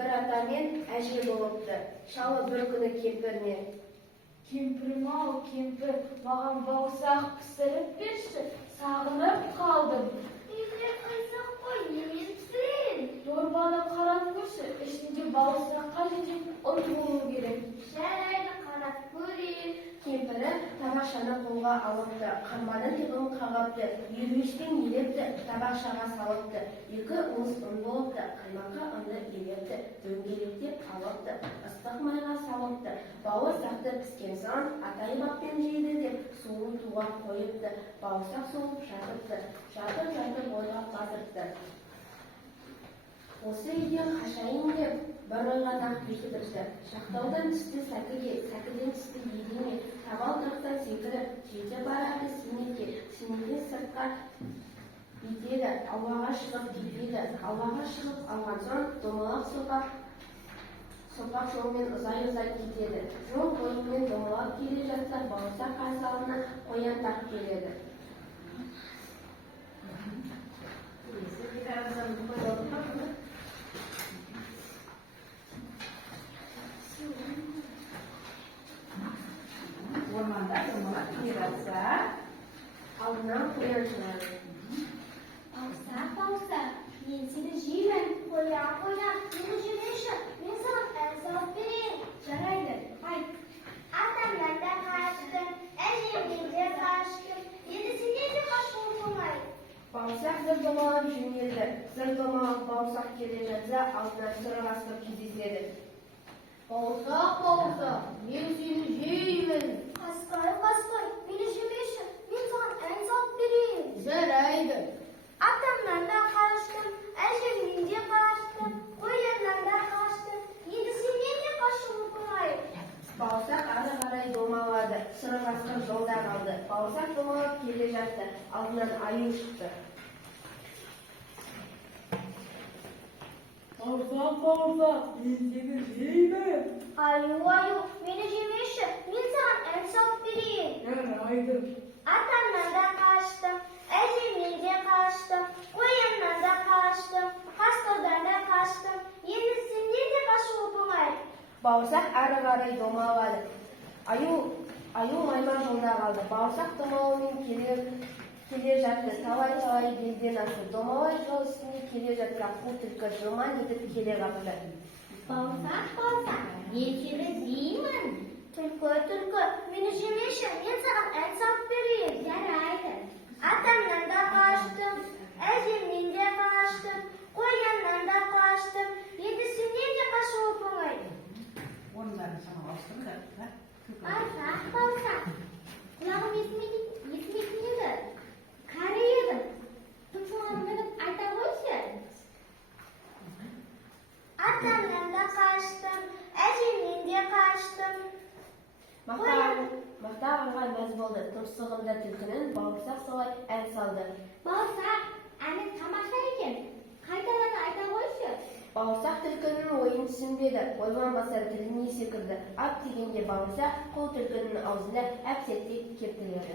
Bir ата мен әже болыпты. Шалы бір күні кемпіріне: Кемпірім-ау, кемпір, маған бауырсақ пісіріп берші, сағынып қалдым. Үйде қайсақ қой, немен пісірейін? Дорбаны қарап көрші, ішінде бауырсаққа жететін ұн болу керек. Жарайды, қарап көрейін. Кемпірі табақшаны қолға алыпты, қамбаның түбін қағапты, ергештен елепті, табақшаға салыпты. Екі уыс ұн болыпты, қаймаққа ұнды елепті, дөңгелектеп алыпты, ыстық майға салыпты. Бауырсақты піскен соң атай-баппен жейді деп суын туға қойыпты. Бауырсақ суып жатыпты, жатып ойға батырыпты. Осы үйден қашайын деп бір ойға нақ бекітіпті. Шақтаудан түсті сәкіге, сәкіден түсті едеме, табал тақтан секіріп, жеті барады сенекке, сенектен сыртқа бетеді, ауаға шығып кетеді. Ауаға шығып алған соң домалақ сопақ жолмен ұзай кетеді. Жол бойымен домалап келе жатса, бауырсақ қайсалына қоян тақ келеді. Орманда домалап келе жатса, Алдынан қоян шығады. Бауырсақ, мен сені жеймін. Қоян, мені жемеші, мен саған ән салып берейін. Жарайды, айт. Атамнан да қаштым, әжемнен де қаштым, енді сенен де қашуым болмайды. Бауырсақ зыр домалап жөнелді. Зыр домалап бауырсақ келе жатса, алдынан сыры басып кездеседі. Бауырсақ, мен сені жеймін. Қасқай, мені жемеші, мен саған ән салып берейін. Жарайды. Атамнан да қаштым, әжемнен де қаштым, қояннан да қаштым, енді сенен де қашуым болмайды. Бауырсақ ары қарай домалады, сыры басқыр жолда қалды. Бауырсақ домалап келе жатты, алдынан аю шықты. Бауырсақ, мен сені жеймін. Аю, мені жемеші, мен саған ән салып берейін. Жарайды. Атамнан да қаштым, әжемнен де қаштым, қояннан да қаштым, қасқырдан да қаштым, енді сенен де қашуым болмайды. Бауырсақ ары қарай домалады. Аю маймақ жолда қалды. Бауырсақ домалаумен келе жатты, талай белден асты. Домалай жол үстінде келе жатса, қу түлкі жылмаң етіп келе қапты. Бауырсақ, мен сені жеймін. Түлкі, мені жемеші, мен саған ән салып берейін. Жарайды. Атамнан да қаштым, әжемнен де қаштым, қояннан да қаштым, енді сенен де қашуым болмайды. орындарын шамалы ауыстырыңдар. Бауырсақ, құлағым есіме келеді. Кәрі едім. Тұмшаларым мініп айта қойшы. Атамнан да қаштым, әжемнен де қаштым. Мақтағанға мәз болды, тұмсығында түлкінің, бауырсақ солай ән салды. Бауырсақ, әні тамаша екен. Қайтадан айта қойшы. Бауырсақ түлкінің ойын түсінбеді, ойған басар тіліне секірді. Ап дегенде бауырсақ қол түлкінің аузында әп-сәтте кептіреді.